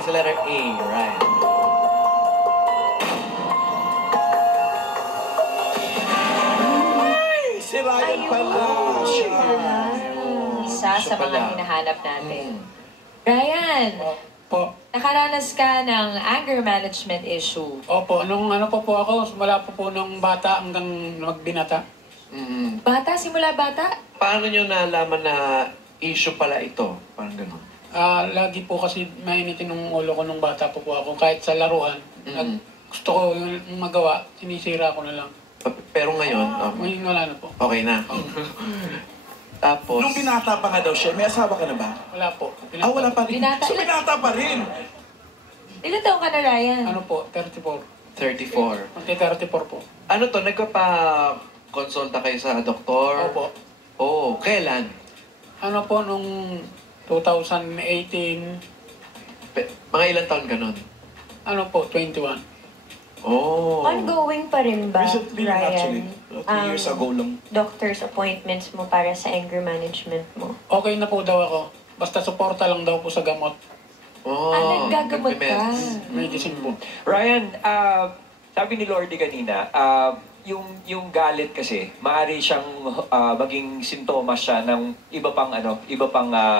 sa letter A, Ryan. Ay, si Ryan pala siya. Isa sa mga hinahanap natin. Ryan, Po. nakaranas ka ng anger management issue. Opo, nung ano po ako, mula po nung bata hanggang magbinata. Bata, simula bata? Paano nyo nalaman na issue pala ito? Parang gano'n. Lagi po kasi mainitin ng ulo ko nung bata po ako. Kahit sa laruan, gusto ko yung magawa, sinisira ko na lang. Pero ngayon, Ngayon wala na po. okay na. Tapos, Nung binata pa nga daw siya, may asawa ka na ba? Wala po. Wala pa rin. Binata- So, binata pa rin. Ilan taong ka na, Ryan? Ano po, 34. 34. Magti 34 po. Ano to, nagpapa-konsulta kayo sa doktor? Opo. Oo, kailan? Ano po, nung 2018, Mga ilang taon ganun? ano po, 21. Oh. Ongoing pa rin ba, Recently lang actually. Ryan? 3 years ago lang. Doctor's appointments mo para sa anger management mo? Okay na po daw ako. Basta suporta lang daw po sa gamot. Oh, naggagamot ka. nagme-meds. Medicine po. Ryan, sabi ni Lordy kanina, yung galit kasi, maaari siyang maging sintomas siya ng iba pang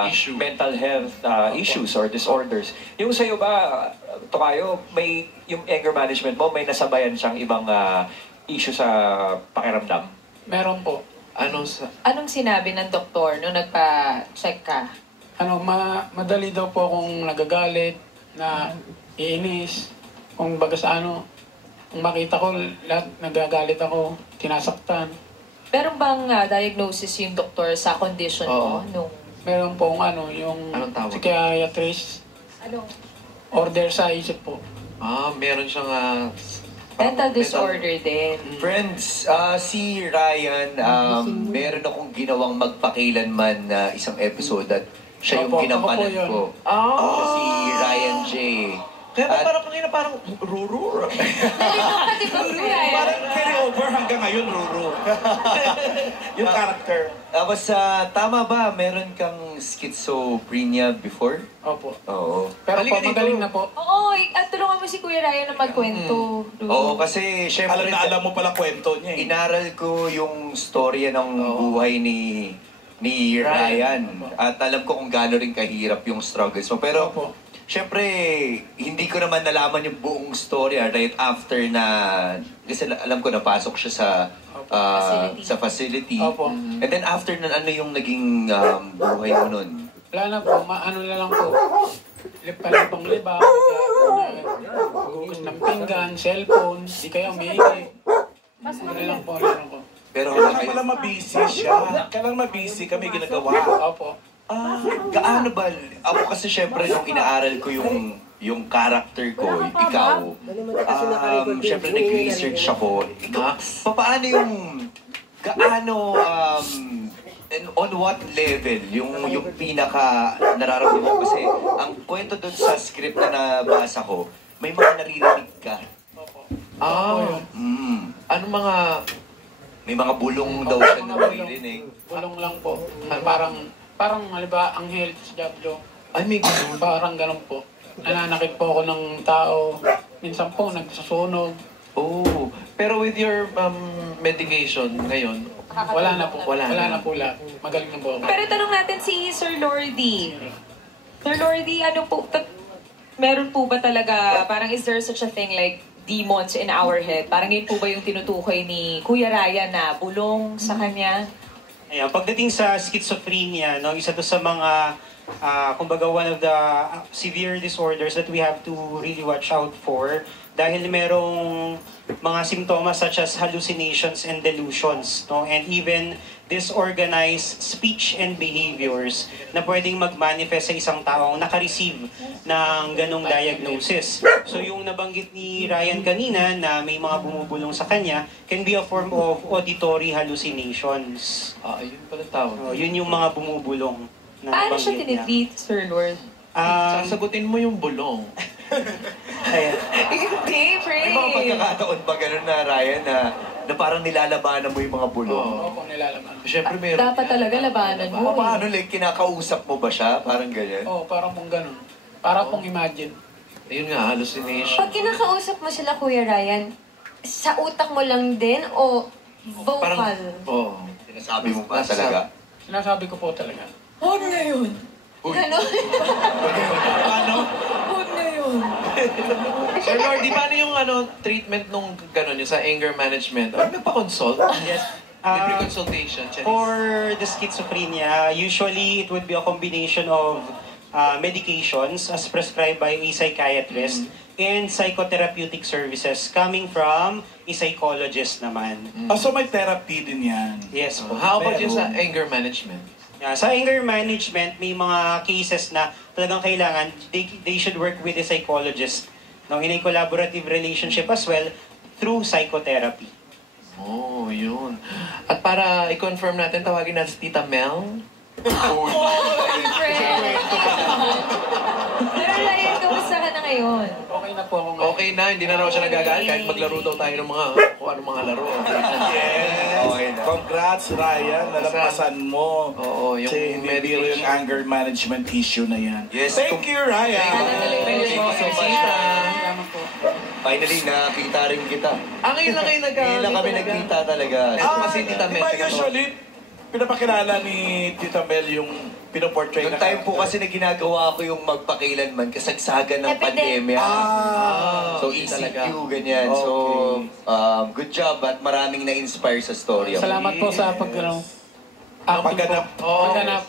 Issue. mental health issues or disorders. Yung sa'yo ba, Tokayo, may yung anger management mo, may nasabayan siyang ibang issue sa pakiramdam? Meron po. Anong sinabi ng doktor nung nagpa-check ka? Madali daw po akong nagagalit, na iinis, kung baga sa kung makita ko, lahat nagagalit ako, tinasaktan. Meron bang diagnosis yung doktor sa condition mo? Nung... Meron po yung Anong tawag? psychiatrist, Anong? order sa isip po. Meron siyang... Mental disorder din. Friends, si Ryan, meron akong ginawang magpakailanman na isang episode at siya yung Opo, ginampanan ako po yun. ko. Si Ryan J. Kaya parang kanina parang Ruru. Nalito ka, di ba, Ryan? Parang carry over hanggang ngayon, Ruru. Yung character. Tapos, tama ba, meron kang schizophrenia before? Opo. Oo. Pero po, Halika dito. magaling na po. Oo, at tulungan mo si Kuya Ryan na magkwento. Oo, kasi syempre, Alam mo pala kwento niya eh. inaral ko yung storya ng buhay ni Ryan. At alam ko kung gaano rin kahirap yung struggles mo. Pero, Opo. syempre, hindi ko naman nalaman yung buong story right after na, kasi alam ko napasok siya sa facility. Opo. And then after na, ano yung naging buhay mo nun? Wala na po, ano na lang po. Palibang-libang, hugas ng pinggan, cellphone, di kayo umiigi. Ano lang po. Pero Kailangan pala mabisi siya. Kailangan mabisi kami ginagawa. Opo. gaano ba? Ako kasi syempre nung inaaral ko yung character ko, ikaw, syempre nag-research ako. Paano yung, gaano, and on what level, yung pinaka nararamdaman ko kasi, ang kwento dun sa script na nabasa ko, may mga naririnig ka. Ano mga... May mga bulong daw siya na naririnig. Bulong lang po. Parang halimbawa, anghel sa Diablo. Ay, may ganun. Parang ganun po. Nananakit po ako ng tao. Minsan po, nagsusunog. Oh, pero with your medication ngayon, Wala na po. Wala na. Wala na po lahat. Magaling na po ako. Pero tanong natin si Sir Lordy. Sir Lordy, ano po, meron po ba talaga, parang is there such a thing like demons in our head? Parang yun po ba yung tinutukoy ni Kuya Ryan na bulong sa kanya? Ayan, pagdating sa schizophrenia, no, isa to sa mga, kumbaga one of the severe disorders that we have to really watch out for dahil merong mga simptomas such as hallucinations and delusions, no, and even disorganized speech and behaviors na pwedeng mag-manifest sa isang taong naka-receive ng ganong diagnosis. So yung nabanggit ni Ryan kanina na may mga bumubulong sa kanya can be a form of auditory hallucinations. yun pala tawag. Yun yung mga bumubulong na Paano siya nabanggit niya. tinitreat, Sir Lord? Sasagutin mo yung bulong. Ayan. Hindi, May mga pagkakataon ba gano'n na, Ryan, na parang nilalabanan mo yung mga bulong? Oo po, nilalaman. Siyempre meron. Dapat talaga labanan mo. Paano, like, kinakausap mo ba siya? Parang ganyan? Oo, parang pong ganun. Para pong imagine. Ayun nga, hallucination. Pag kinakausap mo sila, Kuya Ryan, sa utak mo lang din o vocal? Oo. Sinasabi mo ba talaga? Sinasabi ko po talaga. Huwag na yun. Ganon. Paano? Huwag na yun. Sir Lordy, paano yung treatment nung gano'n, yung sa anger management? Or nagpa-consult? Yes. Libre consultation, Charis. For the schizophrenia, usually it would be a combination of medications as prescribed by a psychiatrist and psychotherapeutic services coming from a psychologist naman. So may therapy din yan. Yes po. How about Meron. yung sa anger management? Yeah, sa anger management, may mga cases na talagang kailangan, they should work with a psychologist, no, in a collaborative relationship as well through psychotherapy. Oh, yun. At para i-confirm natin, tawagin natin si Tita Mel. Pero Ryan, kamusta ka na ngayon? Okay na po ako ngayon. Okay na, hindi na raw siya nagagalit kahit maglaro daw tayo ng mga kung ano mga laro. Yes. Okay na. Congrats, Ryan. Nalampasan mo. Oo, yung Kasi hindi biro yung meditation. anger management issue na yan. Yes. Thank you, Ryan. Thank you so much. Salamat po. Finally, nakita rin kita. Ngayon lang kayo Ngayon lang kami nagkita talaga. Ah, si Tita di Mel. ba usually, pinapakilala ni Tita Mel yung pinoportray Noong na time po character? kasi na ginagawa ko yung magpakailanman kasagsagan ng pandemya. So talaga. ECQ, ganyan. So, good job at maraming na-inspire sa story. Salamat po sa Pagganap. Pagganap.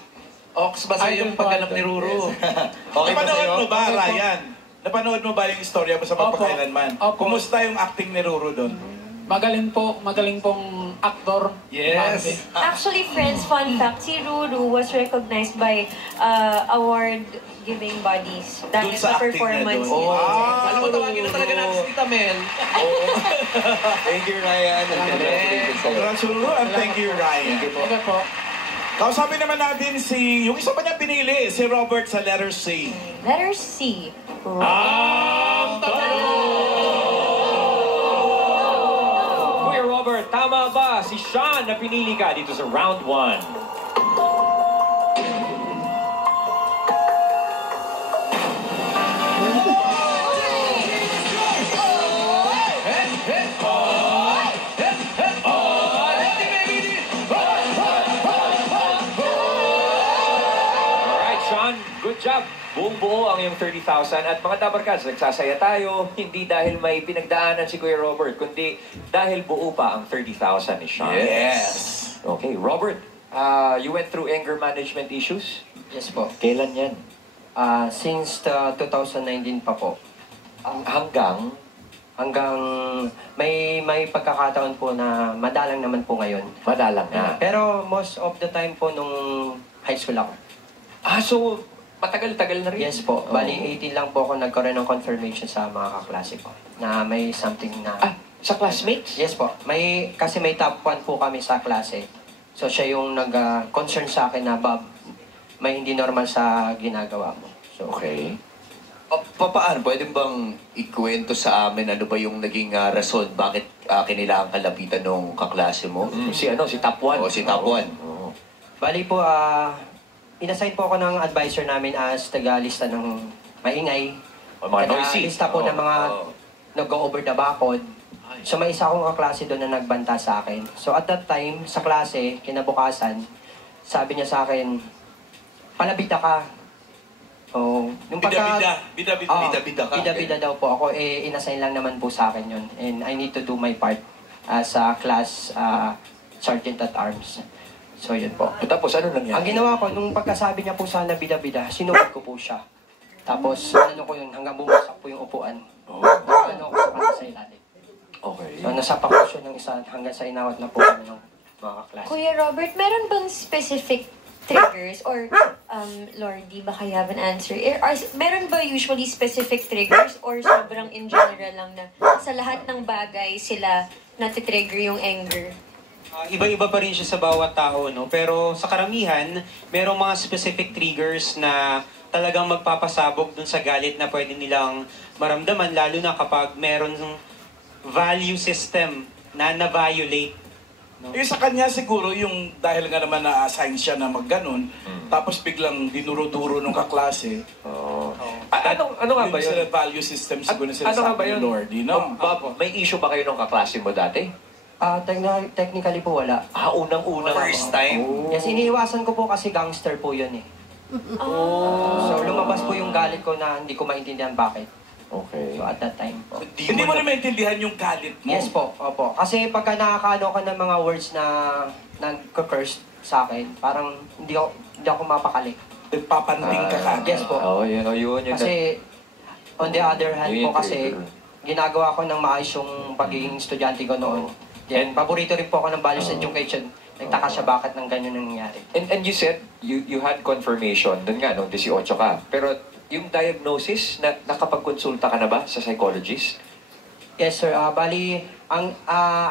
Ox ba sa'yo yung pagganap ni Ruru? Okay ba Napanood sa'yo? mo ba, Ryan? Napanood mo ba yung istorya mo sa pagpakailanman? Opo. Kumusta yung acting ni Ruru doon? Magaling pong aktor. Yes. Actually, friends, fun fact, si Ruru was recognized by award-giving bodies dahil Dun sa sa acting performance niya niya. doon. Alam mo, tawagin na talaga natin si Tita Mel. Thank you, Ryan. And congratulations sa'yo. Congrats, Ruru, and thank you, Ryan. Okay po. Kausapin naman natin yung isa pa niya pinili, si Robert sa letter C. Letter C. Kuya Robert, tama ba si Sean na pinili ka dito sa round 1? Alright, Sean, good job. Buong buo ang iyong 30,000 at mga tabarkads, nagsasaya tayo hindi dahil may pinagdaanan si Kuya Robert, kundi dahil buo pa ang 30,000 ni Sean. Yes. Okay, Robert, you went through anger management issues? Yes po. Kailan yan? Since 2019 pa po. Hanggang? Hanggang may pagkakataon po na madalang naman po ngayon. Madalang na. Pero most of the time po nung high school ako. So matagal-tagal na rin? Yes po. Bali 18 lang po ako nagkaroon ng confirmation sa mga kaklase ko na may something na... Sa classmates? Yes po. Kasi may top 1 po kami sa klase. So siya yung nag-concern sa akin na, Bob, may hindi normal sa ginagawa mo. So, Okay. Paano? Pwede bang ikwento sa amin ano ba yung naging rason bakit kailangan kalapitan ng kaklase mo? Si top 1? O si top 1. Oo. Bali po, inassign po ako ng advisor namin as taga-lista ng maingay. O mga noisy. Taga-lista po ng mga nag-go-over the bakod. So may isa akong kaklase doon na nagbanta sa akin. So at that time, sa klase, kinabukasan, sabi niya sa akin, palabita ka. Bida-bida. Bida-bida ka. Bida-bida daw po ako. Inassign lang naman po sa akin yun. And I need to do my part as a class sergeant at arms. So yun po. Tapos ano nangyari? Ang ginawa ko, nung pagkasabi niya po sana bida-bida, sinugod ko po siya. Tapos, ano ko yun, hanggang bumagsak po yung upuan. Ano ko sa kanya sa ilalim. Okay. So, nasapa ko siya ng isa hanggang sa inawat na po kami ng mga kaklase. Kuya Robert, meron bang specific triggers or Lordy, baka you have an answer. Meron ba usually specific triggers or sobrang in general lang na sa lahat ng bagay sila natitrigger yung anger? Iba-iba pa rin siya sa bawat tao, no? Pero sa karamihan, merong mga specific triggers na talagang magpapasabog dun sa galit na pwede nilang maramdaman, lalo na kapag meron value system na na-violate. No? Sa kanya siguro yung dahil nga naman na-assign siya na magganon, tapos biglang dinuro-duro nung kaklase. Ano nga ba yun? Sila value system siguro na Ano nga ba sinasabi yun? ni Lordy, no? Bob, may issue ba kayo nung kaklase mo dati? Technically po wala. Unang-unang. First time? Yes, iniiwasan ko po kasi gangster po yun eh. So lumabas po yung galit ko na hindi ko maintindihan bakit. Okay. So at that time po. Hindi mo na maintindihan yung galit mo. Yes po, opo. Kasi pagka nakakaano ka ng mga words na nagka-curse sa akin, parang hindi ako mapakali. Nagpapanting ka ka. Yes po. Yun. Kasi on the other hand Yun po yung kasi trigger. ginagawa ko ng maayos yung pagiging estudyante ko noon. Then paborito rin po ako ng values education. Nagtaka siya bakit ng ganyan nangyayari. And you said you had confirmation, dun nga, no, 18 ka. Pero yung diagnosis, nakapagkonsulta ka na ba sa psychologist? Yes sir, bali ang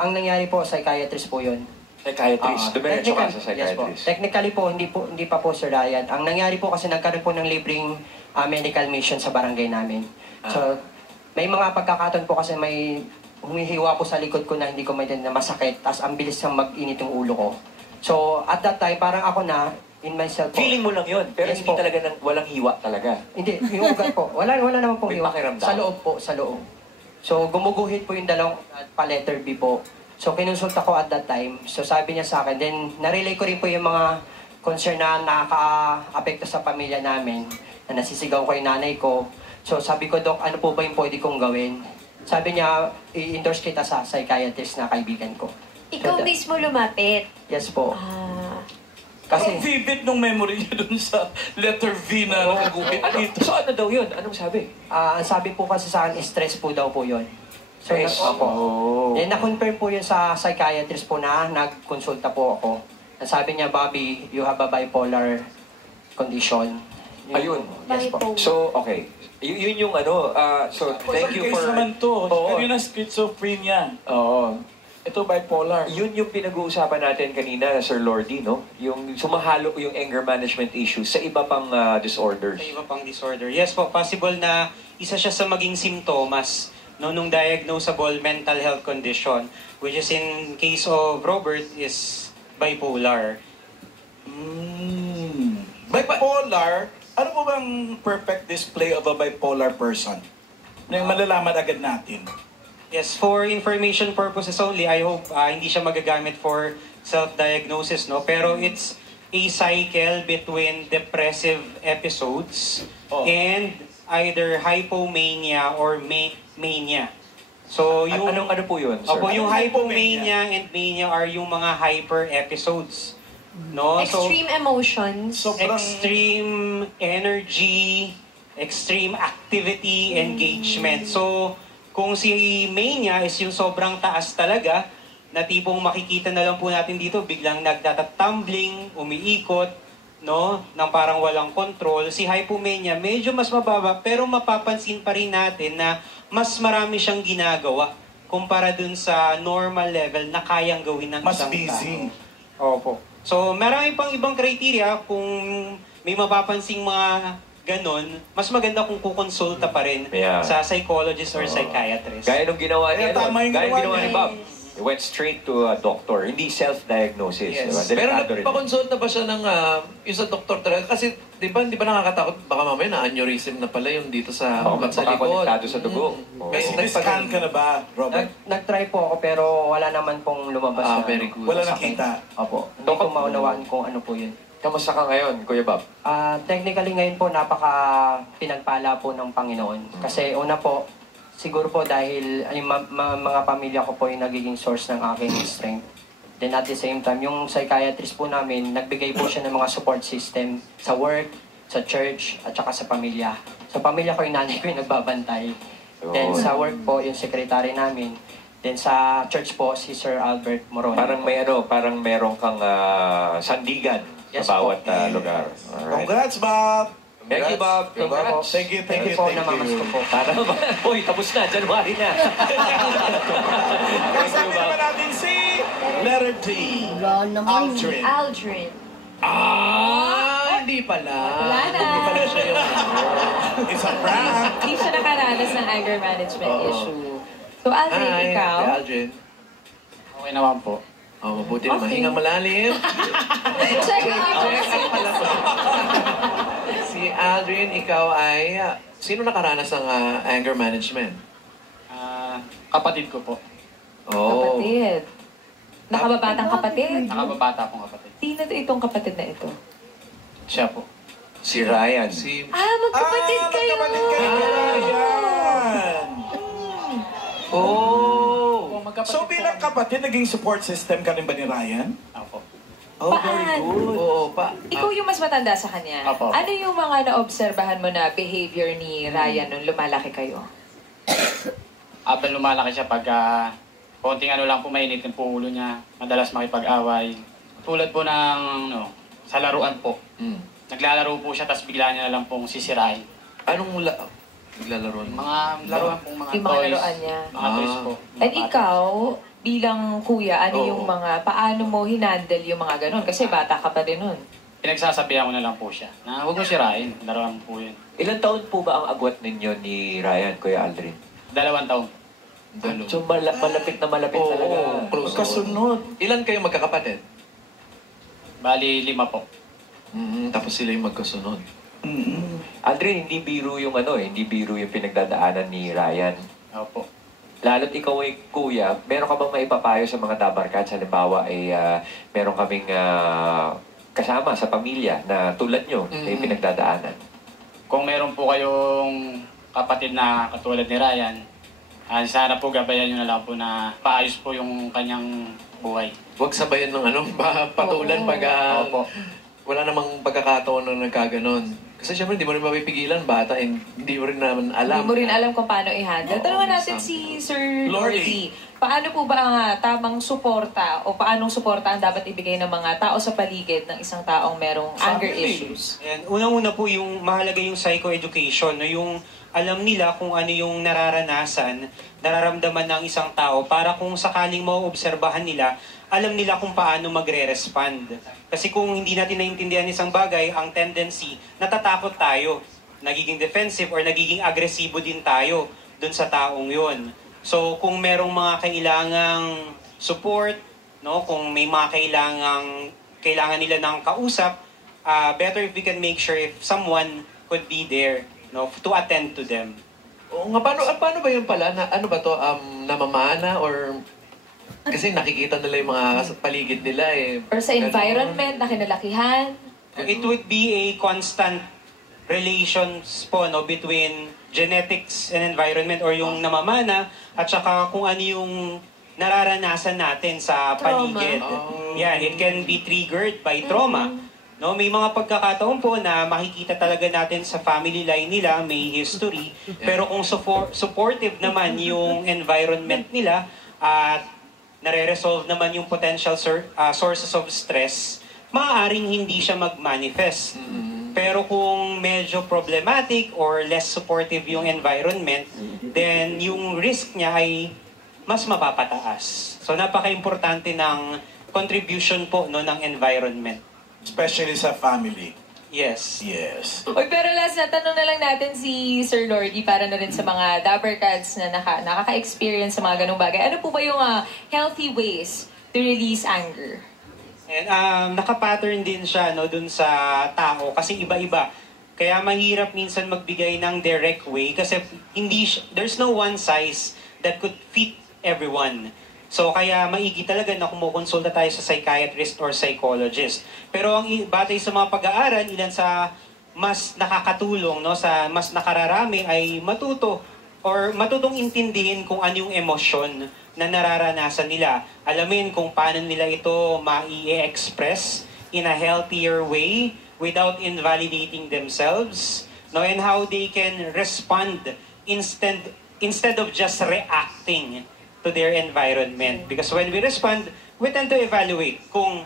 nangyari po psychiatrist po 'yon. Psychiatrist? Dumiretso ka sa Yes po. psychiatrist? Technically po hindi pa po Sir Ryan. Ang nangyari po kasi nagkaroon po ng libreng medical mission sa barangay namin. So may mga pagkakataon po kasi may humihiwa po sa likod ko na hindi ko maintindihan na masakit, tapos ang bilis ng mag-init yung ulo ko. So at that time parang ako na in myself po. Feeling mo lang yun, pero Yes hindi po. talaga walang hiwa talaga. Hindi, yung ugat po. Wala naman pong May hiwa. pakiramdam? Sa loob po, sa loob. So, gumuguhit po yung dalawang pa letter B po. So, kinonsulta ko at that time. So, sabi niya sa akin. Then, narelay ko rin po yung mga concern na nakaka-apekto sa pamilya namin. Na nasisigaw ko yung nanay ko. So, sabi ko, Dok, ano po ba yung pwede kong gawin? Sabi niya, i-endorse kita sa psychiatrist na kaibigan ko. Ikaw mismo lumapit. Yes po. Kasi Kasi, vivid nung memory niya dun sa letter V na nakagupit dito. So ano daw yun? Anong sabi? ang sabi po kasi sa akin, stress po daw po yun. So, Stress? Opo. Then, na-confirm po yun sa psychiatrist po na nagkonsulta po ako. Sabi niya, Bobby, you have a bipolar condition. Ayun. Yes po. Bipolar. So, okay. Yun yung ano, so thank you Case for... naman to. Oo. Kanina schizophrenia. Oo. Ito bipolar. Yun yung pinag-uusapan natin kanina, Sir Lordy, no? Yung sumahalo yung anger management issues sa iba pang disorders. Sa iba pang disorder. Yes po, possible na isa siya sa maging simptomas no, nung diagnosable mental health condition, which is in case of Robert is bipolar. Bipolar, ano po bang perfect display of a bipolar person? Na yung malalaman agad natin. Yes, for information purposes only, I hope hindi siya magagamit for self-diagnosis, no? Pero it's a cycle between depressive episodes and either hypomania or mania. So, yung... Ano po yun, sir? Opo, yung Anong hypomania and mania are yung mga hyper episodes. No? Extreme emotions. Extreme energy, extreme activity, engagement. So, kung si mania is yung sobrang taas talaga, na tipong makikita na lang po natin dito, biglang nagtatumbling, umiikot, no, nang parang walang control. Si hypomania, medyo mas mababa, pero mapapansin pa rin natin na mas marami siyang ginagawa kumpara dun sa normal level na kayang gawin ng Mas isang busy. tao. Opo. So, marami pang ibang criteria kung may mapapansing mga ganon, mas maganda kung kukonsulta pa rin Yeah. sa psychologist or psychiatrist. Gaya nung ginawa ni, Kaya tama yung gaya ginawa ginawa ni niya. Bob. He went straight to a doctor, hindi self-diagnosis. Yes. Diba? Pero Delikado rin. nagpakonsulta ba siya ng yung sa doktor talaga? Kasi di ba nakakatakot? Baka mamaya na-aneurysm na pala yung dito sa Baka ugat sa likod. konektado sa dugo. May Scan ka na ba, Robert? Nag-try po ako pero wala naman pong lumabas na very good. Wala sakit. nakita. Opo. Hindi ko maunawaan kung ano po yun. Kamusta ka ngayon, Kuya Bob? Technically ngayon po napaka pinagpala po ng Panginoon. Kasi una po, siguro po dahil ay, mga pamilya ko po yung nagiging source ng aking strength. Then at the same time, yung psychiatrist po namin, nagbigay po siya ng mga support system sa work, sa church, at saka sa pamilya. Sa pamilya ko, yung nanay ko yung nagbabantay. Then sa work po, yung secretary namin. Then sa church po, si Sir Albert Moron. Parang meron kang sandigan Yes sa po. bawat lugar. Alright. Congrats, Bob! Thank you, Bob. Congrats. Thank you, thank you, po, thank namamas ko you. po. Para ba? Uy, tapos na. January na. Kasama naman natin si letter D. Aldrin. Aldrin. Hindi pala. Wala na. Hindi pala siya yung... It's a prank. Hindi siya nakaranas ng anger management Oo. issue. So, Aldrin, Hi, ikaw? Aldrin. Okay naman po. Mabuti naman. Okay. Hinga malalim. Check out. Si Aldrin, ikaw ay... sino nakaranas ng anger management? Kapatid ko po. Oh. Kapatid. Nakababatang kapatid. Nakababata pong kapatid. Sino itong kapatid na ito? Siya po. Si Ryan. Magkapatid kayo! Magkapatid kayo, Ryan! Oh! So bilang kapatid, naging support system ka rin ba ni Ryan? Ako. Oh, very good. Oo, Ikaw yung mas matanda sa kanya. Apo. Ano yung mga naobserbahan mo na behavior ni Ryan nung lumalaki kayo? Habang lumalaki siya pag konting ano lang po mainit yung ulo niya, madalas makipag-away. Tulad po ng sa laruan po. Naglalaro po siya tapos bigla niya na lang pong sisirain. Anong naglalaro? Mga laruan pong mga Yung mga toys. laruan niya. Mga toys po. And ikaw, bilang kuya, ano yung paano mo hinandle yung mga ganun? Kasi bata ka pa rin nun. Pinagsasabihan ko na lang po siya na huwag mo sirain. Laruan po yun. Ilang taon po ba ang agwat ninyo ni Ryan, Kuya Aldrin? 2 taon. So malapit na malapit talaga. Close. Kasunod. Ilan kayo magkakapatid? Bali, 5 po. Tapos sila yung magkasunod. Aldrin, hindi biro yung hindi biro yung pinagdadaanan ni Ryan. Opo. Lalo't ikaw ay kuya, meron ka bang maipapayo sa mga dabarkats? Halimbawa ay meron kaming kasama sa pamilya na tulad nyo ay pinagdadaanan. Kung meron po kayong kapatid na katulad ni Ryan, sana po gabayan nyo na lang po na paayos po yung kanyang buhay. Huwag sabayan ng patulan pag wala namang pagkakataon na nagkaganon. Kasi syempre, hindi mo rin mapipigilan, bata, hindi mo rin naman alam. Hindi mo rin alam kung paano i-handle. Tanungan natin si Sir Lordy. Paano po ba ang tamang suporta o paanong suporta ang dapat ibigay ng mga tao sa paligid ng isang taong merong anger issues? And unang-una po yung mahalaga yung psychoeducation, no? Yung alam nila kung ano yung nararanasan, nararamdaman ng isang tao para kung sakaling mauobserbahan nila, alam nila kung paano magre-respond. Kasi kung hindi natin naintindihan isang bagay, ang tendency, natatakot tayo, nagiging defensive or nagiging agresibo din tayo dun sa taong yon. So kung merong mga kailangang support, no, kung may mga kailangan nila ng kausap, better if we can make sure if someone could be there, no, to attend to them. Oo nga, paano ba yun pala? Ano ba to? Namamana or... Kasi nakikita nila yung mga paligid nila Or sa environment na kinalakihan? It would be a constant relations po, no, between genetics and environment or yung namamana at saka kung ano yung nararanasan natin sa paligid. Yeah, it can be triggered by trauma. No, may mga pagkakataon po na makikita talaga natin sa family line nila, may history. Pero kung supportive naman yung environment nila at nare-resolve naman yung potential sources of stress, maaaring hindi siya mag-manifest. Pero kung medyo problematic or less supportive yung environment, then yung risk niya ay mas mapapataas. So napaka-importante ng contribution po, no, ng environment. Especially sa family. Yes. Yes. Oy, pero last na, tanong na lang natin si Sir Lordy para na rin sa mga Dabbercats na nakaka-experience sa mga ganung bagay. Ano po ba yung healthy ways to release anger? And naka-pattern din siya, no, dun sa tao kasi iba-iba. Kaya mahirap minsan magbigay ng direct way kasi there's no one size that could fit everyone. So kaya maigi talaga na kumukonsulta tayo sa psychiatrist or psychologist. Pero ang batay sa mga pag-aaral, ilan sa mas nakakatulong, no, sa mas nakararami ay matutong intindihin kung ano yung emosyon na nararanasan nila. Alamin kung paano nila ito mai-express in a healthier way without invalidating themselves, no, and how they can respond instead of just reacting to their environment. Because when we respond, we tend to evaluate kung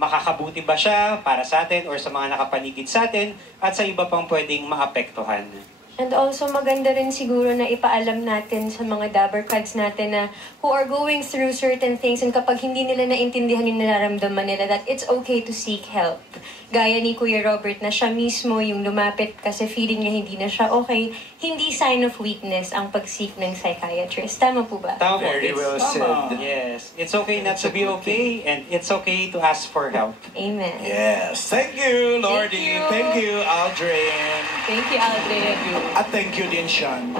makakabuti ba siya para sa atin or sa mga nakapaligid sa atin at sa iba pang pwedeng maapektuhan. And also, maganda rin siguro na ipaalam natin sa mga Dabbercats natin na who are going through certain things and kapag hindi nila naintindihan yung nararamdaman nila, that it's okay to seek help. Gaya ni Kuya Robert na siya mismo yung lumapit kasi feeling niya hindi na siya okay. hindi sign of weakness ang pag-seek ng psychiatrist. Tama po ba? Tama po. Very well Tama. said. Yes. It's okay not to be okay, and it's okay to ask for help. Amen. Yes. Thank you, Lordy. Thank you. Thank you, Aldrin. Thank you, Aldrin. At thank you din, Sean.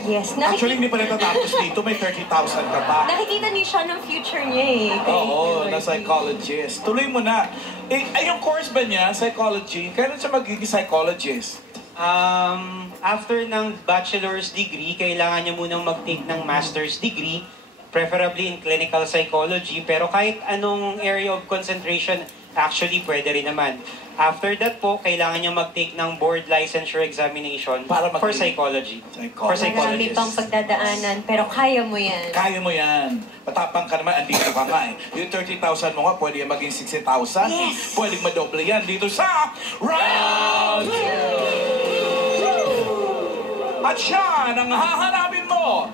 Yes. Actually, hindi pa natatapos dito. May 30,000 ka pa. Nakikita ni Sean ang future niya eh. Thank Oo, you, na Lordy. psychologist. Tuloy mo na. Ay, yung course ba niya, psychology, kailan siya magiging psychologist? After ng bachelor's degree, kailangan niya munang mag-take ng master's degree, preferably in clinical psychology, pero kahit anong area of concentration, actually pwede rin naman. After that po, kailangan niya mag-take ng board licensure examination Para for maging- psychology. For Psychologist. Marami pang pagdadaanan, pero kaya mo yan. Kaya mo yan. Matapang ka naman, andito ka nga eh. Yung 30,000 mo nga, pwede yan maging 60,000. Yes. Pwede madoble yan dito sa Round 2! At siya, ang hahanapin mo,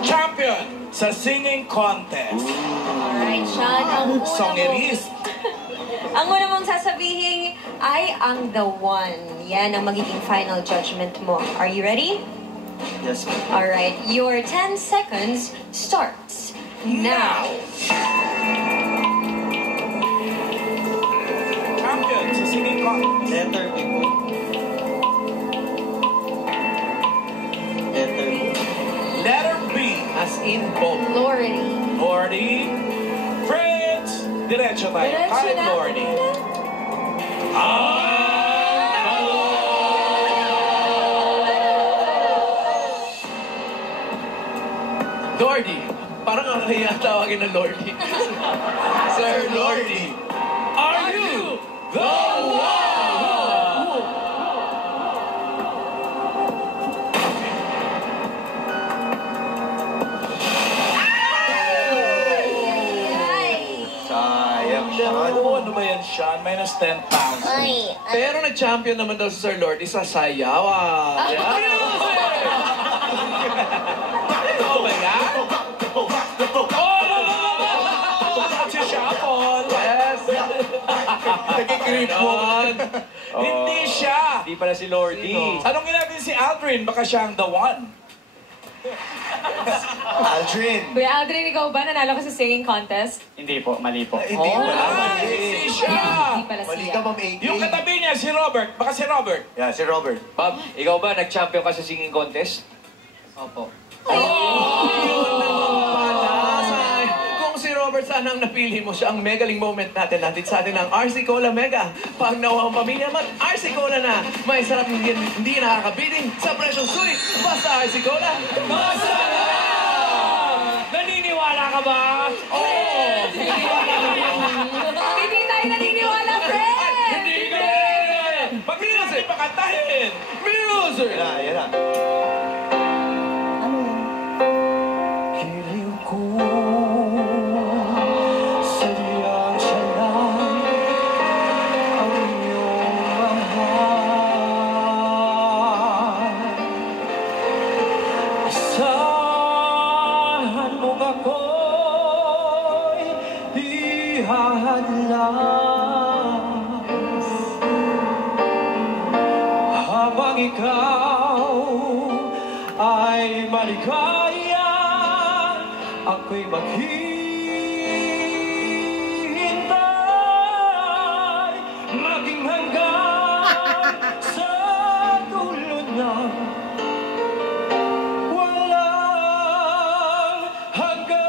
champion sa singing contest. Alright, Sean. Ang una Songerist. Ang una mong sasabihin ay ang the one. Yan ang magiging final judgment mo. Are you ready? Yes, ma'am. Alright, your 10 seconds starts now. Champion sa singing contest. Letter B po. Letter B. Letter B. As in Bob. Lordy. Lordy. Friends, diretso tayo. Diretso Kahit na. Lordy. Lordy. Parang ang kaya tawagin na Lordy. Sir Lordy. Are you the one? Sayang, Sean. Ano ba yan, Sean? Minus 10,000. Pero nag-champion naman daw si Sir Lordy sa sayaw. Ito ba yan? Si Shapon. Yes! Nagkikrip mo. Hindi siya. Hindi pala si Lordy. Tanongin natin si Aldrin. Baka siya ang the one. Aldrin. Kuya Aldrin, ikaw ba nanalo ka sa singing contest? Hindi po, mali po. Hindi pala. Ay, hindi siya. Hindi pala Mali siya. ka, Ma'am AK. Yung katabi niya, si Robert. Baka si Robert. Yeah, si Robert. Bob, ikaw ba nag-champion ka sa singing contest? Opo. Kung si Robert sana ang napili mo, siya ang megaling moment natin. Natin sa atin ang RC Cola Mega. Pag nawa ang pamilya, RC Cola na. May sarap hindi nakakabitin sa presyong sulit. Basta RC Cola, masarap! Naniniwala ka ba? Hindi tayo naniniwala, friend! Hindi ka. Pag hindi natin pakantahin. Music! Yan na. Giliw ko, sadyang siya lang ang iyong mahal. Asahan mong ako'y di hahadlas habang ikaw ay maligaya, ako'y maghihintay maging hanggang sa dulo ng walang hanggan.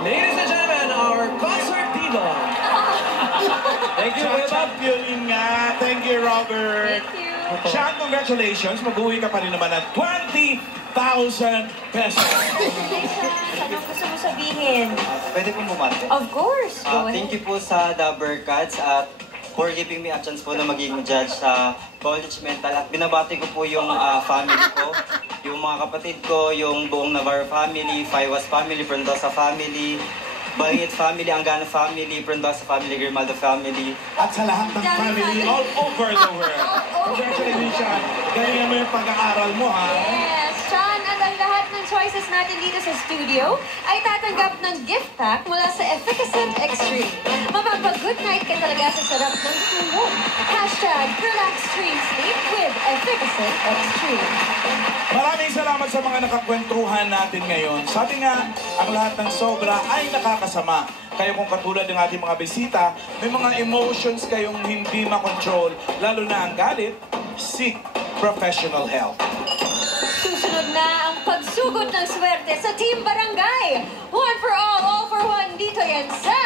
Ladies and gentlemen, our concert diva. Thank you, champion nga. Thank you, Robert. Thank you. Sean, congratulations. Mag-uwi ka pa rin naman ng 20,000 pesos. Congratulations. Anong gusto mo sabihin? Pwede pong bumati. Of course. Go Thank ahead. you po sa The Berkats at for giving me a chance po na maging judge sa College Mental. At binabati ko po yung family ko, yung mga kapatid ko, yung buong Navarro family, Faiwas family, Prendosa family, Bangit family, Angana family, Prendosa family, Grimaldo family. At sa lahat ng family all over the world. Congratulations, Sean. Galingan mo yung pag-aaral mo, ha? Yes, Sean, at ang lahat ng choices natin dito sa studio ay tatanggap ng gift pack mula sa Efficacent Extreme. Mapapag-good night ka talaga sa sarap ng tulog. Hashtag relax dream sleep with Efficacent Extreme. Maraming salamat sa mga nakakwentuhan natin ngayon. Sabi nga, ang lahat ng sobra ay nakakasama. Kayo kung katulad ng ating mga bisita, may mga emotions kayong hindi makontrol, lalo na ang galit, seek professional help. Susunod na ang pagsugod ng swerte sa Team Barangay. One for all for one dito yan sa